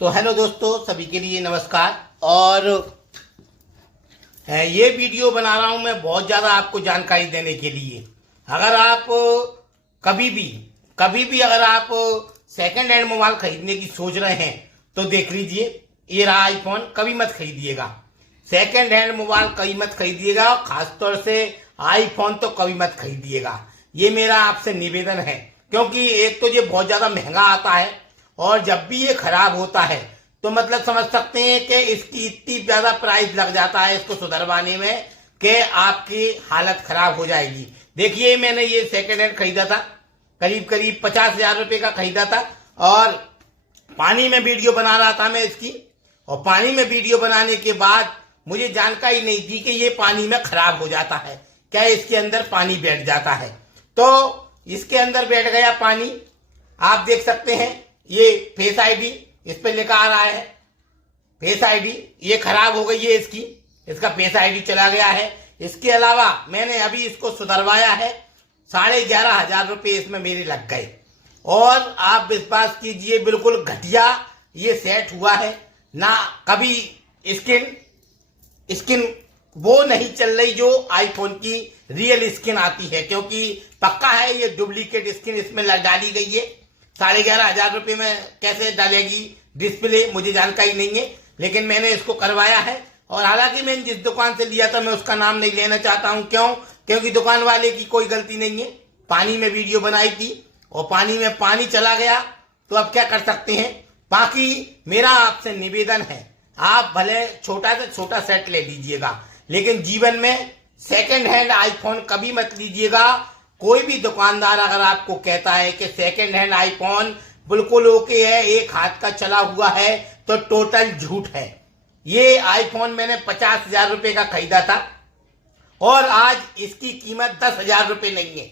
तो हेलो दोस्तों, सभी के लिए नमस्कार। और ये वीडियो बना रहा हूं मैं बहुत ज़्यादा आपको जानकारी देने के लिए। अगर आप कभी भी अगर आप सेकंड हैंड मोबाइल खरीदने की सोच रहे हैं तो देख लीजिए, ये रहा आईफोन। कभी मत खरीदिएगा सेकंड हैंड मोबाइल, कभी मत खरीदिएगा। खासतौर से आईफोन तो कभी मत खरीदिएगा। ये मेरा आपसे निवेदन है, क्योंकि एक तो ये बहुत ज़्यादा महंगा आता है और जब भी ये खराब होता है तो मतलब समझ सकते हैं कि इसकी इतनी ज्यादा प्राइस लग जाता है इसको सुधरवाने में कि आपकी हालत खराब हो जाएगी। देखिए, मैंने ये सेकंड हैंड खरीदा था, करीब 50,000 रुपए का खरीदा था। और पानी में वीडियो बना रहा था मैं इसकी, और पानी में वीडियो बनाने के बाद मुझे जानकारी नहीं थी कि ये पानी में खराब हो जाता है। क्या इसके अंदर पानी बैठ जाता है? तो इसके अंदर बैठ गया पानी। आप देख सकते हैं ये फेस आईडी इस पे लिखा आ रहा है, फेस आईडी ये खराब हो गई है, इसका फेस आईडी चला गया है। इसके अलावा मैंने अभी इसको सुधरवाया है, 11,500 रुपये इसमें मेरे लग गए। और आप विश्वास कीजिए, बिल्कुल घटिया ये सेट हुआ है ना। कभी स्किन वो नहीं चल रही जो आईफोन की रियल स्किन आती है, क्योंकि पक्का है ये डुप्लीकेट स्किन इसमें डाली गई है। 11,500 रुपये में कैसे डालेगी डिस्प्ले, मुझे जानकारी नहीं है, लेकिन मैंने इसको करवाया है। और हालांकि मैंने जिस दुकान से लिया था मैं उसका नाम नहीं लेना चाहता हूं। क्यों? क्योंकि दुकान वाले की कोई गलती नहीं है। पानी में वीडियो बनाई थी और पानी में पानी चला गया, तो अब क्या कर सकते हैं। बाकी मेरा आपसे निवेदन है, आप भले छोटा से छोटा सेट ले लीजिएगा, लेकिन जीवन में सेकेंड हैंड आईफोन कभी मत लीजिएगा। कोई भी दुकानदार अगर आपको कहता है कि सेकेंड हैंड आईफोन बिल्कुल ओके है, एक हाथ का चला हुआ है, तो टोटल झूठ है। ये आईफोन मैंने 50,000 रुपए का खरीदा था और आज इसकी कीमत 10,000 रुपए नहीं है।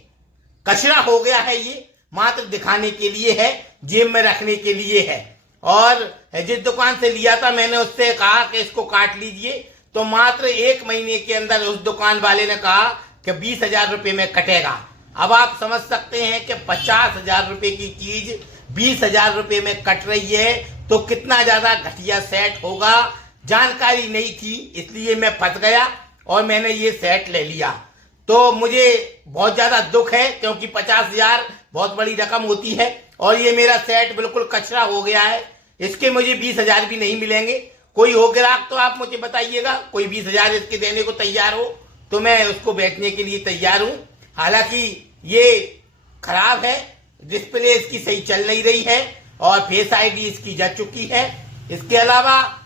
कचरा हो गया है ये, मात्र दिखाने के लिए है, जेब में रखने के लिए है। और जिस दुकान से लिया था मैंने उससे कहा कि इसको काट लीजिए, तो मात्र 1 महीने के अंदर उस दुकान वाले ने कहा कि 20,000 रुपये में कटेगा। अब आप समझ सकते हैं कि 50,000 रुपये की चीज 20,000 रुपये में कट रही है, तो कितना ज्यादा घटिया सेट होगा। जानकारी नहीं थी, इसलिए मैं फंस गया और मैंने ये सेट ले लिया। तो मुझे बहुत ज्यादा दुख है, क्योंकि 50,000 बहुत बड़ी रकम होती है और ये मेरा सेट बिल्कुल कचरा हो गया है। इसके मुझे 20,000 भी नहीं मिलेंगे। कोई हो ग्राहक तो आप मुझे बताइएगा, कोई 20,000 इसके देने को तैयार हो तो मैं उसको बेचने के लिए तैयार हूं। हालांकि ये खराब है, डिस्प्ले इसकी सही चल नहीं रही है और फेस आईडी इसकी जा चुकी है। इसके अलावा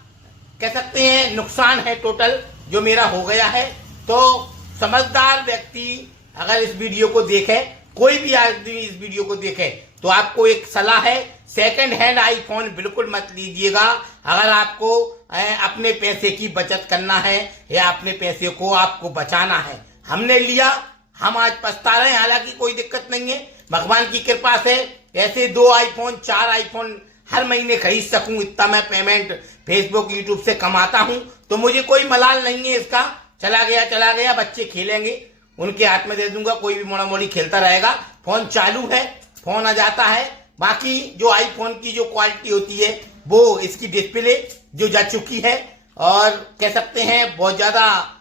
कह सकते हैं नुकसान है टोटल जो मेरा हो गया है। तो समझदार व्यक्ति अगर इस वीडियो को देखे, कोई भी आदमी इस वीडियो को देखे, तो आपको एक सलाह है, सेकंड हैंड आईफोन बिल्कुल मत लीजिएगा। अगर आपको अपने पैसे की बचत करना है या अपने पैसे को आपको बचाना है। हमने लिया, हम आज पछता रहे हैं। हालांकि कोई दिक्कत नहीं है, भगवान की कृपा से ऐसे 2 आईफोन 4 आईफोन हर महीने खरीद सकूं, इतना मैं पेमेंट फेसबुक यूट्यूब से कमाता हूं, तो मुझे कोई मलाल नहीं है इसका। चला गया, बच्चे खेलेंगे, उनके हाथ में दे दूंगा, कोई भी मोड़ा मोड़ी खेलता रहेगा। फोन चालू है, फोन आ जाता है। बाकी जो आईफोन की जो क्वालिटी होती है वो इसकी डिस्प्ले जो जा चुकी है। और कह सकते हैं बहुत ज्यादा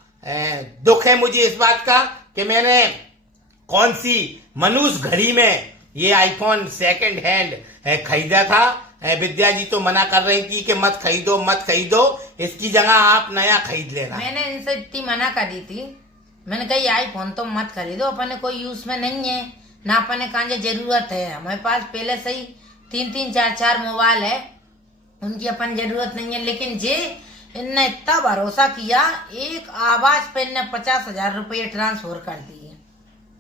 दुख है मुझे इस बात का कि मैंने कौन सी मनुष्य घड़ी में ये आईफोन सेकंड हैंड खरीदा था। विद्या जी तो मना कर रही थी कि मत खरीदो, इसकी जगह आप नया खरीद लेना। मैंने इनसे इतनी मना करी थी, मैंने कही आईफोन तो मत खरीदो, अपने कोई यूज में नहीं है ना, अपने कांजे जरूरत है। हमारे पास पहले से ही 3-3 4-4 मोबाइल है, उनकी अपन जरूरत नहीं है। लेकिन जे इनने इतना भरोसा किया, एक आवाज पे इनने 50,000 रुपये ट्रांसफर कर दिए।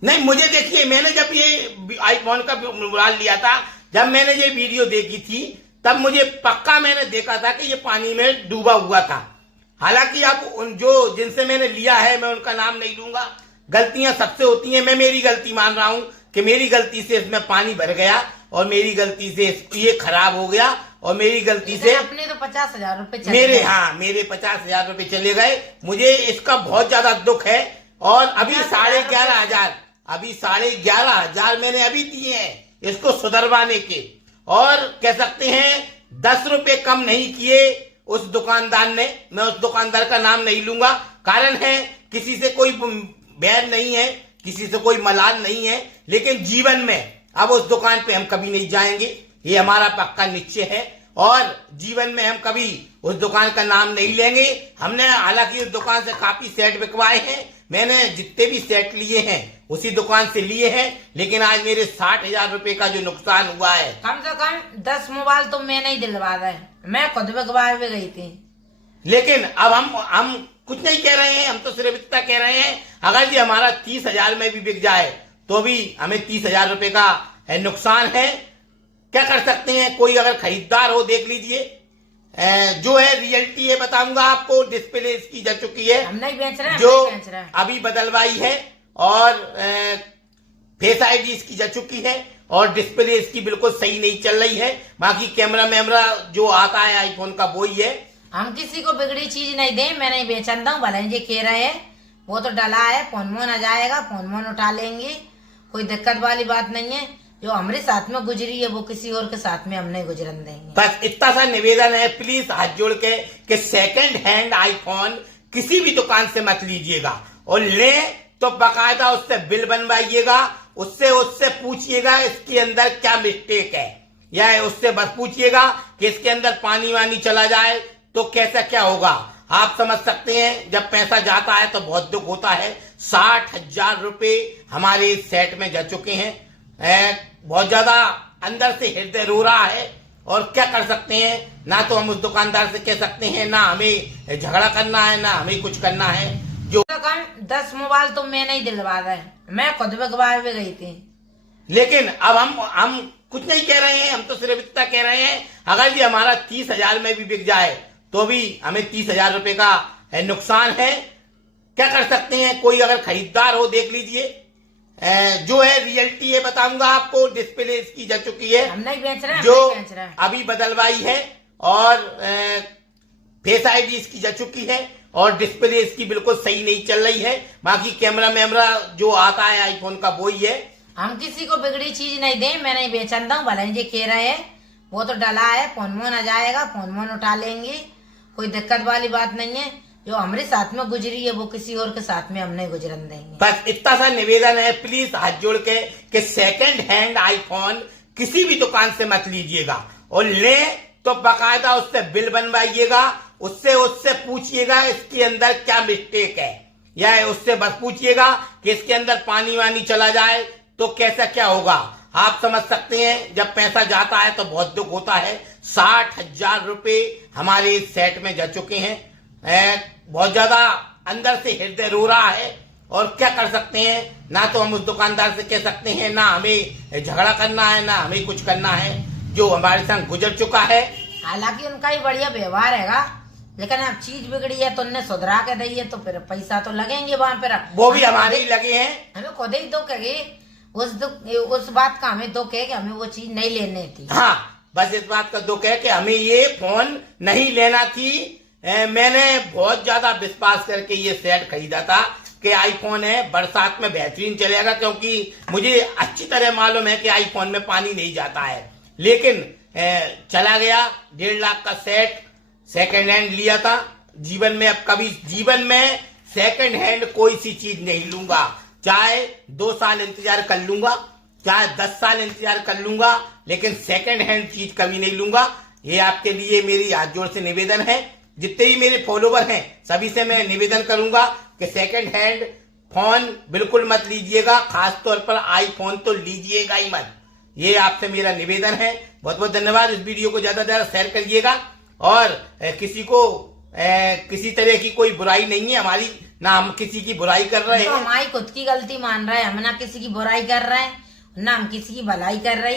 नहीं, मुझे देखिए, मैंने जब ये आईफोन का मोबाइल लिया था, जब मैंने ये वीडियो देखी थी, तब मुझे पक्का मैंने देखा था कि ये पानी में डूबा हुआ था। हालांकि अब उन जो जिनसे मैंने लिया है मैं उनका नाम नहीं लूंगा। गलतियां सबसे होती हैं, मैं मेरी गलती मान रहा हूं कि मेरी गलती से इसमें पानी भर गया और मेरी गलती से ये खराब हो गया और मेरी गलती से अपने तो 50,000 रुपये मेरे 50,000 रुपये चले गए। मुझे इसका बहुत ज्यादा दुख है। और अभी 11,500 मैंने अभी दिए हैं इसको सुधरवाने के। और कह सकते हैं 10 रुपए कम नहीं किए उस दुकानदार ने। मैं उस दुकानदार का नाम नहीं लूंगा, कारण है किसी से कोई बैर नहीं है, किसी से कोई मलाल नहीं है, लेकिन जीवन में अब उस दुकान पे हम कभी नहीं जाएंगे, ये हमारा पक्का निश्चय है। और जीवन में हम कभी उस दुकान का नाम नहीं लेंगे। हमने हालांकि उस दुकान से काफी सेट बिकवाए हैं, मैंने जितने भी सेट लिए हैं उसी दुकान से लिए हैं, लेकिन आज मेरे 60,000 रुपए का जो नुकसान हुआ है। कम से कम 10 मोबाइल तो मैं नहीं दिलवा रहे, मैं खुद बिकवा भी गई थी। लेकिन अब हम कुछ नहीं कह रहे हैं, हम तो सिर्फ इतना कह रहे हैं, अगर ये हमारा 30,000 में भी बिक जाए तो भी हमें 30,000 रुपए का नुकसान है। क्या कर सकते हैं, कोई अगर खरीदार हो देख लीजिए। जो है रियलिटी है, बताऊंगा आपको। डिस्प्ले इसकी जा चुकी है, हम नहीं बेच रहे, जो हम नहीं बेच रहे। अभी बदलवाई है, और फेस आईडी इसकी जा चुकी है, और डिस्प्ले इसकी बिल्कुल सही नहीं चल रही है। बाकी कैमरा जो आता है आईफोन का वो ही है। हम किसी को बिगड़ी चीज नहीं दे, मैं नहीं बेचता हूँ। भले जी कह रहे हैं वो तो डला है, फोन मोन आ जाएगा, फोन मोन उठा लेंगे, कोई दिक्कत वाली बात नहीं है। जो हमारे साथ में गुजरी है वो किसी और के साथ में हम नहीं गुजरन देंगे। बस इतना सा निवेदन है, प्लीज हाथ जोड़ के, कि सेकंड हैंड आईफोन किसी भी दुकान से मत लीजिएगा, और ले तो बाकायदा उससे बिल बनवाइएगा, उससे पूछिएगा इसके अंदर क्या मिस्टेक है, या उससे बस पूछिएगा कि इसके अंदर पानी वानी चला जाए तो कैसा क्या होगा। आप समझ सकते हैं, जब पैसा जाता है तो बहुत दुख होता है। 60,000 रुपए हमारे इस सेट में जा चुके हैं। बहुत ज्यादा अंदर से हृदय रो रहा है, और क्या कर सकते हैं, ना तो हम उस दुकानदार से कह सकते हैं, ना हमें झगड़ा करना है, ना हमें कुछ करना है। जो 10 मोबाइल तो मैं नहीं दिलवा रहे, मैं खुद बिकवा भी गई थी। लेकिन अब हम कुछ नहीं कह रहे हैं, हम तो सिर्फ इतना कह रहे हैं, अगर ये हमारा 30,000 में भी बिक जाए तो भी हमें 30,000 रुपए का नुकसान है। क्या कर सकते हैं, कोई अगर खरीदार हो देख लीजिए। जो है रियलिटी है, बताऊंगा आपको। डिस्प्ले इसकी जा चुकी है, हम नहीं बेच रहे, जो हम नहीं बेच रहे। अभी बदलवाई है, और फेस आईडी इसकी जा चुकी है, और डिस्प्ले इसकी बिल्कुल सही नहीं चल रही है। बाकी कैमरा जो आता है आईफोन का वो ही है। हम किसी को बिगड़ी चीज नहीं दे, मैं नहीं बेचता हूँ। भले जी कह रहे हैं वो तो डला है, फोन मोन आ जाएगा, फोन मोन उठा लेंगे, कोई दिक्कत वाली बात नहीं है। जो हमारे साथ में गुजरी है वो किसी और के साथ में हम नहीं गुजरन देंगे। बस इतना सा निवेदन है, प्लीज हाथ जोड़ के, कि सेकंड हैंड आईफोन किसी भी दुकान से मत लीजिएगा, और ले तो बाकायदा उससे बिल बनवाइएगा, उससे पूछिएगा इसके अंदर क्या मिस्टेक है, या उससे बस पूछिएगा कि इसके अंदर पानी वानी चला जाए तो कैसा क्या होगा। आप समझ सकते हैं, जब पैसा जाता है तो बहुत दुख होता है। 60,000 रुपए हमारे इस सेट में जा चुके हैं। बहुत ज्यादा अंदर से हृदय रो रहा है, और क्या कर सकते हैं, ना तो हम उस दुकानदार से कह सकते हैं, ना हमें झगड़ा करना है, ना हमें कुछ करना है। जो हमारे संग गुजर चुका है, हालांकि उनका ही बढ़िया व्यवहार हैगा, लेकिन अब चीज बिगड़ी है तो उन्हें सुधरा के दी है, तो फिर पैसा तो लगेंगे वहां पर। वो भी हमारे ही लगे हैं। हमें खुद ही दुख है, उस बात का हमें दुख है कि हमें वो चीज नहीं लेनी थी। हाँ, बस इस बात का दुख है कि हमें ये फोन नहीं लेना थी। मैंने बहुत ज्यादा विश्वास करके ये सेट खरीदा था कि आईफोन है, बरसात में बेहतरीन चलेगा, क्योंकि मुझे अच्छी तरह मालूम है कि आईफोन में पानी नहीं जाता है। लेकिन चला गया 1.5 लाख का सेट, सेकंड हैंड लिया था। जीवन में अब कभी जीवन में सेकंड हैंड कोई सी चीज नहीं लूंगा, चाहे 2 साल इंतजार कर लूंगा, चाहे 10 साल इंतजार कर लूंगा, लेकिन सेकंड हैंड चीज कभी नहीं लूंगा। ये आपके लिए मेरी हाथ जोड़ से निवेदन है। जितने भी मेरे फॉलोवर हैं सभी से मैं निवेदन करूंगा कि सेकंड हैंड फोन बिल्कुल मत लीजिएगा, खास तौर पर आईफोन तो लीजिएगा ही मत। ये आपसे मेरा निवेदन है। बहुत बहुत धन्यवाद। इस वीडियो को ज्यादा से ज्यादा शेयर करिएगा, और किसी को किसी तरह की कोई बुराई नहीं है हमारी, ना हम किसी की बुराई कर रहे हैं। हमारी खुद की गलती मान रहे हैं, हम ना किसी की बुराई कर रहे हैं, ना हम किसी की भलाई कर रहे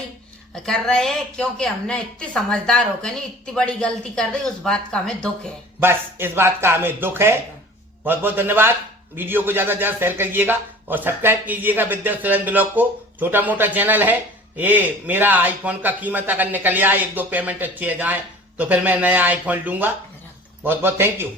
हैं, क्योंकि हमने इतनी समझदार होकर नहीं इतनी बड़ी गलती कर रही, उस बात का हमें दुख है। बस इस बात का हमें दुख है। बहुत बहुत धन्यवाद। वीडियो को ज्यादा से ज्यादा शेयर करिएगा और सब्सक्राइब कीजिएगा विद्या सुरेंद्र ब्लॉग को। छोटा मोटा चैनल है ये मेरा। आईफोन का कीमत अगर निकल आए, 1-2 पेमेंट अच्छी है जाए तो फिर मैं नया आईफोन लूंगा। बहुत बहुत थैंक यू।